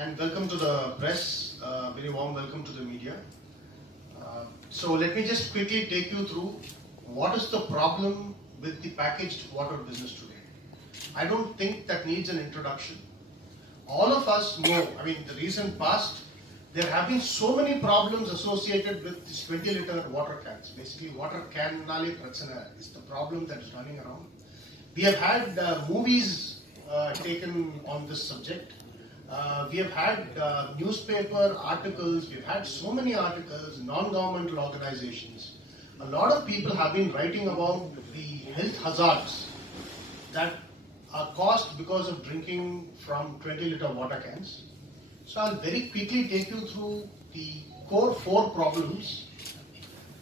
and welcome to the press. Very warm welcome to the media. So let me just quickly take you through what is the problem with the packaged water business today. I don't think that needs an introduction. All of us know, in the recent past, there have been so many problems associated with these 20-liter water cans. Basically, water can nale prachana is the problem that is running around. We have had movies taken on this subject. We have had newspaper articles, we've had so many articles, non-governmental organizations. A lot of people have been writing about the health hazards that are caused because of drinking from 20-liter water cans. So I'll very quickly take you through the core 4 problems.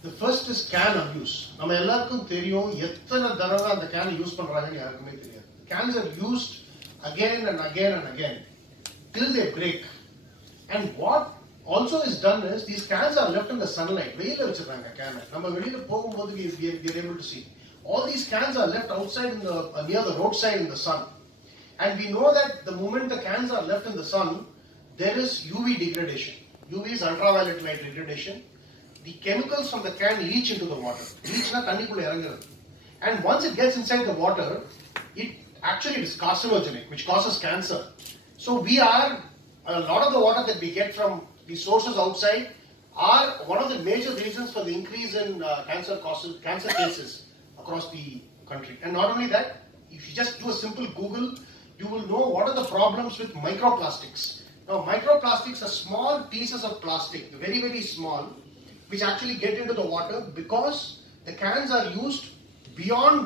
The first is can abuse. நம்ம எல்லாருக்கும் தெரியும் எத்தனை தடவை அந்த can use பண்றாங்கன்னு யாருக்குமே தெரியாது. Cans are used again and again and again till they break. And what also is done is these cans are left in the sunlight. வெயில வச்சிருக்காங்க can. நம்ம வெளியில போகும்போது we are able to see. All these cans are left outside in the near the roadside in the sun. And we know that the moment the cans are left in the sun, there is UV degradation. UV is ultraviolet light degradation. The chemicals from the can leach into the water. And once it gets inside the water, it actually is carcinogenic, which causes cancer. So a lot of the water that we get from the sources outside are one of the major reasons for the increase in cancer cases across the country. And not only that, if you just do a simple Google, you will know what are the problems with microplastics. Now, microplastics are small pieces of plastic, very, very small, which actually get into the water because the cans are used beyond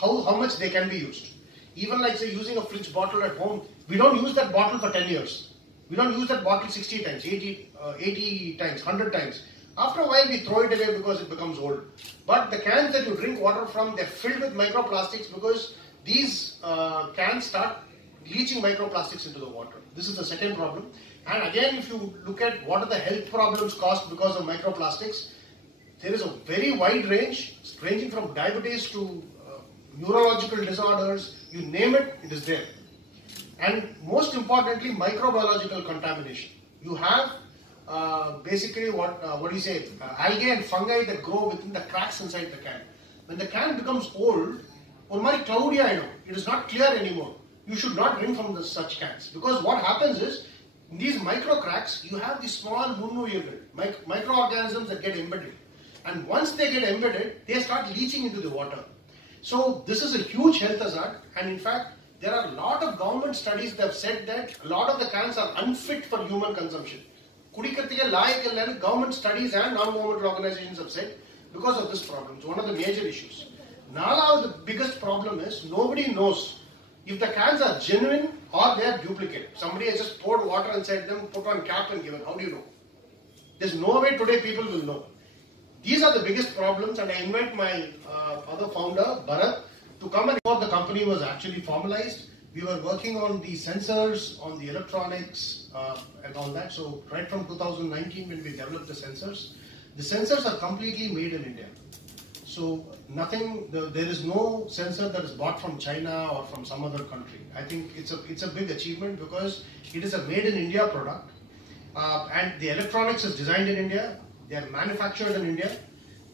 how much they can be used. Even like say using a fridge bottle at home, we don't use that bottle for 10 years. We don't use that bottle 60 times, 80 times, 100 times. After a while we throw it away because it becomes old. But the cans that you drink water from, they're filled with microplastics because these cans start leaching microplastics into the water. This is the second problem. And again, if you look at what are the health problems caused because of microplastics, there is a very wide range, ranging from diabetes to neurological disorders, you name it, it is there. And most importantly, microbiological contamination. You have basically what do you say, algae and fungi that grow within the cracks inside the can. When the can becomes old, it is not clear anymore. You should not drink from such cans, because what happens is, in these micro cracks, you have these small microorganisms that get embedded. And once they get embedded, they start leaching into the water. So this is a huge health hazard, and in fact, there are a lot of government studies that have said that a lot of the cans are unfit for human consumption. Government studies and non-governmental organizations have said because of this problem. It's one of the major issues. Now the biggest problem is nobody knows if the cans are genuine or they are duplicate. Somebody has just poured water inside them, put on cap and given. How do you know? There's no way today people will know. These are the biggest problems, and I invite my other founder, Bharat, to come. And before the company was actually formalized, we were working on the sensors, on the electronics and all that. So right from 2019 when we developed the sensors are completely made in India. So there is no sensor that is bought from China or from some other country. I think it's a big achievement because it is a made in India product. And the electronics is designed in India. They are manufactured in India.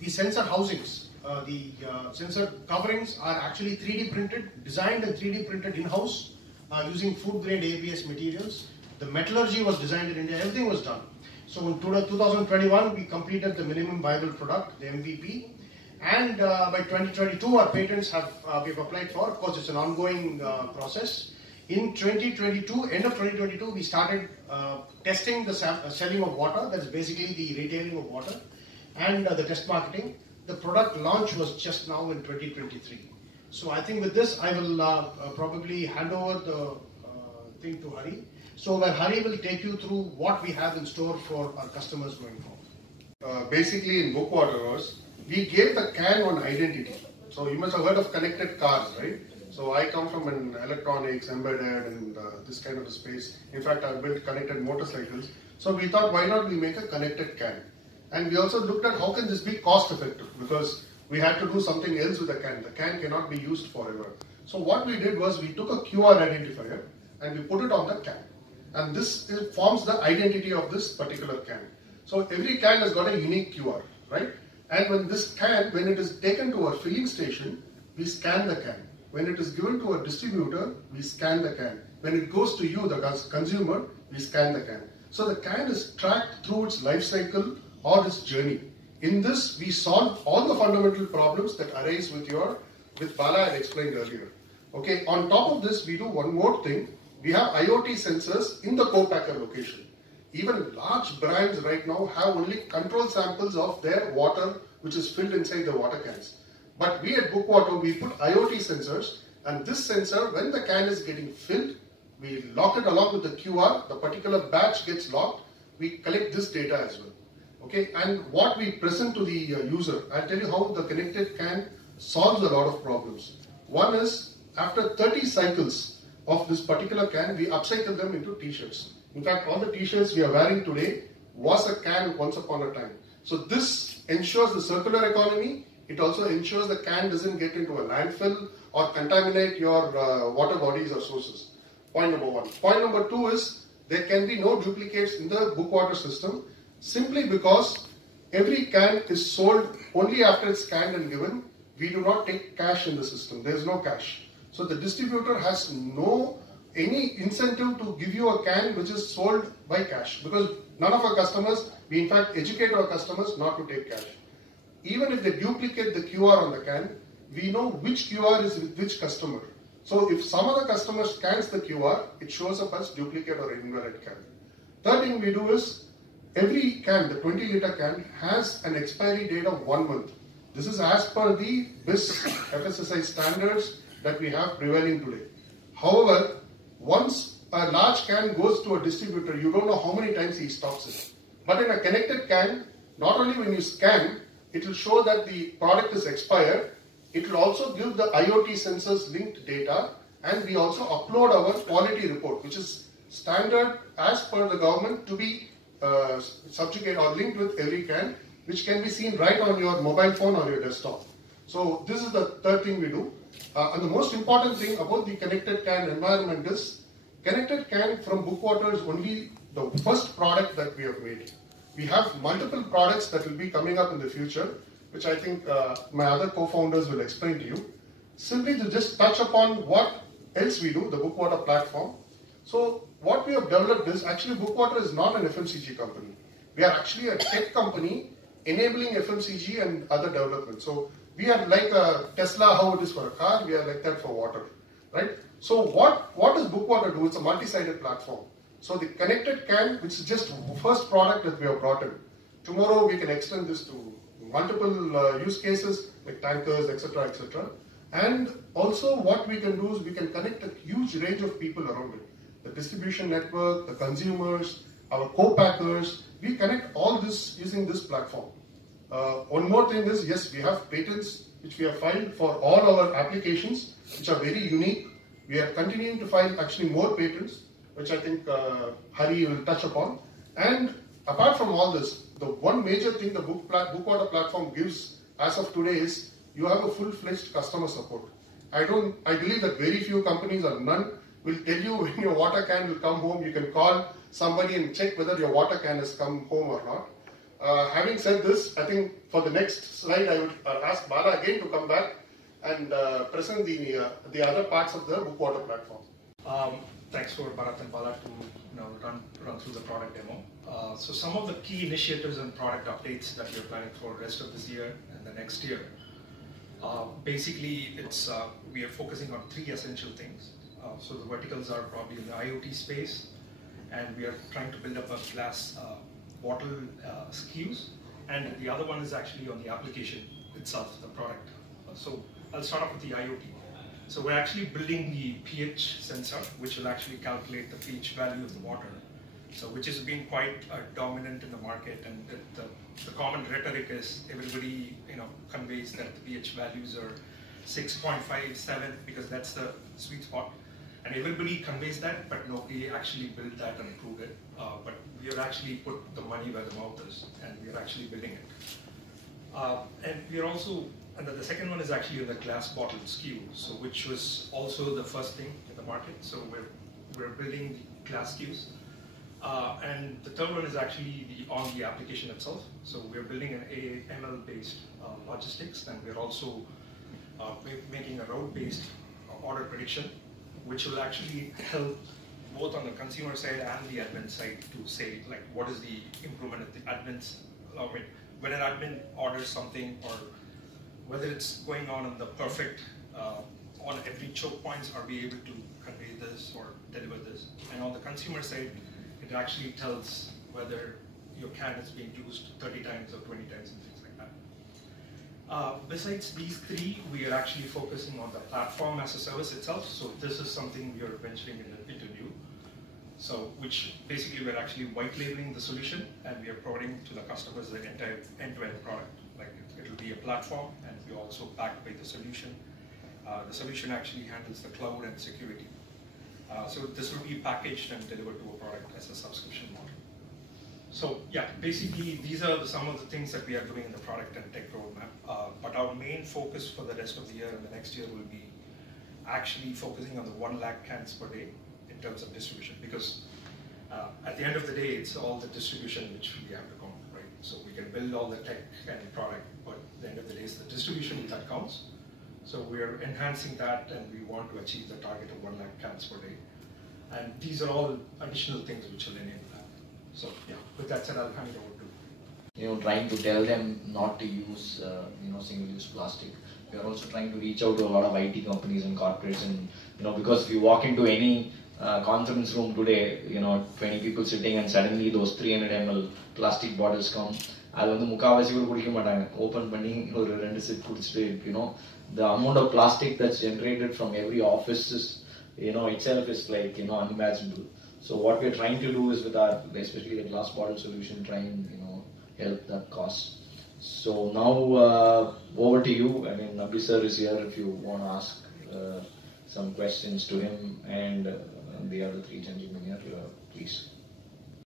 The sensor housings, the sensor coverings are actually 3D printed, designed and 3D printed in-house using food grade ABS materials. The metallurgy was designed in India. Everything was done. So in 2021, we completed the minimum viable product, the MVP. And by 2022, our patents we've applied for. Of course, it's an ongoing process. In 2022, end of 2022, we started testing the selling of water. That's basically the retailing of water, and the test marketing. The product launch was just now in 2023. So I think with this, I will probably hand over the thing to Hari. So where Hari will take you through what we have in store for our customers going forward. Basically, in BookWater, we gave the can on identity. So you must have heard of connected cars, right? So I come from an electronics, embedded, and this kind of a space. In fact, I've built connected motorcycles. So we thought, why not we make a connected can? And we also looked at how can this be cost effective, because we had to do something else with the can. The can cannot be used forever. So what we did was we took a QR identifier and we put it on the can. and this forms the identity of this particular can. So every can has got a unique QR, right? And when this can, when it is taken to our filling station, we scan the can. When it is given to a distributor, we scan the can. When it goes to you, the consumer, we scan the can. So the can is tracked through its life cycle or its journey. In this, we solve all the fundamental problems that arise with Bala I explained earlier. Okay, on top of this, we do one more thing. We have IoT sensors in the co-packer location. Even large brands right now have only control samples of their water which is filled inside the water cans. But we at BookWater, we put IoT sensors, and this sensor, when the can is getting filled, we lock it along with the QR, the particular batch gets locked, we collect this data as well. Okay, and what we present to the user, I'll tell you how the connected can solves a lot of problems. One is, after 30 cycles of this particular can, we upcycle them into t-shirts. In fact, all the t-shirts we are wearing today was a can once upon a time. So this ensures the circular economy. It also ensures the can doesn't get into a landfill or contaminate your water bodies or sources. Point number one. Point number two is there can be no duplicates in the BookWater system simply because every can is sold only after it's scanned and given. We do not take cash in the system. There is no cash. So the distributor has any incentive to give you a can which is sold by cash, because none of our customers, we in fact educate our customers not to take cash. Even if they duplicate the QR on the can, we know which QR is with which customer. So if some other customer scans the QR, it shows up as duplicate or invalid can. Third thing we do is, every can, the 20-liter can, has an expiry date of 1 month. This is as per the BIS FSSAI standards that we have prevailing today. However, once a large can goes to a distributor, you don't know how many times he stocks it. But in a connected can, not only when you scan, it will show that the product is expired, it will also give the IoT sensors linked data, and we also upload our quality report, which is standard as per the government to be subjugated or linked with every can, which can be seen right on your mobile phone or your desktop. So this is the third thing we do. And the most important thing about the connected can environment is, connected can from BookWater is only the first product that we have made. We have multiple products that will be coming up in the future, which I think my other co-founders will explain to you. Simply to just touch upon what else we do, the BookWater platform. So what we have developed is, actually BookWater is not an FMCG company. We are actually a tech company enabling FMCG and other development. So we are like a Tesla, how it is for a car, we are like that for water, right? So what does BookWater do? It's a multi-sided platform. So the connected can, which is just the first product that we have brought in. Tomorrow we can extend this to multiple use cases like tankers, etc., etc. And also what we can do is we can connect a huge range of people around it. The distribution network, the consumers, our co-packers, we connect all this using this platform. One more thing is, yes, we have patents which we have filed for all our applications, which are very unique. We are continuing to file actually more patents, which I think Hari will touch upon. And apart from all this, the one major thing the BookWater platform gives as of today is, you have a full-fledged customer support. I believe that very few companies or none will tell you when your water can will come home. You can call somebody and check whether your water can has come home or not. Having said this, I think for the next slide, I would ask Bala again to come back and present the other parts of the BookWater platform. Thanks for Bharat and Bala to run through the product demo. So some of the key initiatives and product updates that we are planning for the rest of this year and the next year. Basically, we are focusing on 3 essential things. So the verticals are probably in the IoT space, and we are trying to build up a glass bottle SKUs, and the other one is actually on the application itself, the product. So I'll start off with the IoT. So we're actually building the pH sensor, which will actually calculate the pH value of the water. So which has been quite dominant in the market, and the common rhetoric is everybody conveys that the pH values are 6.57 because that's the sweet spot. And everybody conveys that, but nobody actually built that and improved it. But we have actually put the money where the mouth is, and we are actually building it. And we are also, and the second one is actually the glass bottle SKU, so which was also the first thing in the market. So we're building glass SKUs. And the third one is actually on the application itself. So we're building an ML-based logistics, and we're also making a route-based order prediction, which will actually help both on the consumer side and the admin side to say, like, what is the improvement of the admins, when an admin orders something, or whether it's going on in the perfect, on every choke points, are we able to convey this or deliver this? And on the consumer side, it actually tells whether your can is being used 30 times or 20 times and things like that. Besides these three, we are actually focusing on the platform as a service itself. So this is something we are venturing into new. So which basically we're actually white labeling the solution, and we are providing to the customers the entire end-to-end product. Like it will be a platform, and we also backed by the solution. The solution actually handles the cloud and security. So this will be packaged and delivered to a product as a subscription model. So yeah, basically these are some of the things that we are doing in the product and tech roadmap. But our main focus for the rest of the year and the next year will be actually focusing on the 1 lakh cans per day in terms of distribution, because at the end of the day, it's all the distribution which we have to count, right? So we can build all the tech and product, but at the end of the day, it's the distribution that counts. So we are enhancing that, and we want to achieve the target of 1 lakh cans per day. And these are all additional things which will enable that. So yeah, with that said, I'll hand it over to trying to tell them not to use single-use plastic. We are also trying to reach out to a lot of IT companies and corporates, and because if you walk into any conference room today, 20 people sitting, and suddenly those 300 ml plastic bottles come. அது வந்து முக்காவாசி கூட குடிக்க மாட்டாங்க. Open பண்ணி ஒரு 2 sip குடிச்சிட்டு, the amount of plastic that's generated from every office is, itself is like, unimaginable. So what we're trying to do is with our, especially the glass bottle solution, try and, help that cause. So now over to you. I mean, Nambi sir is here if you want to ask some questions to him and the other 3 gentlemen here, please.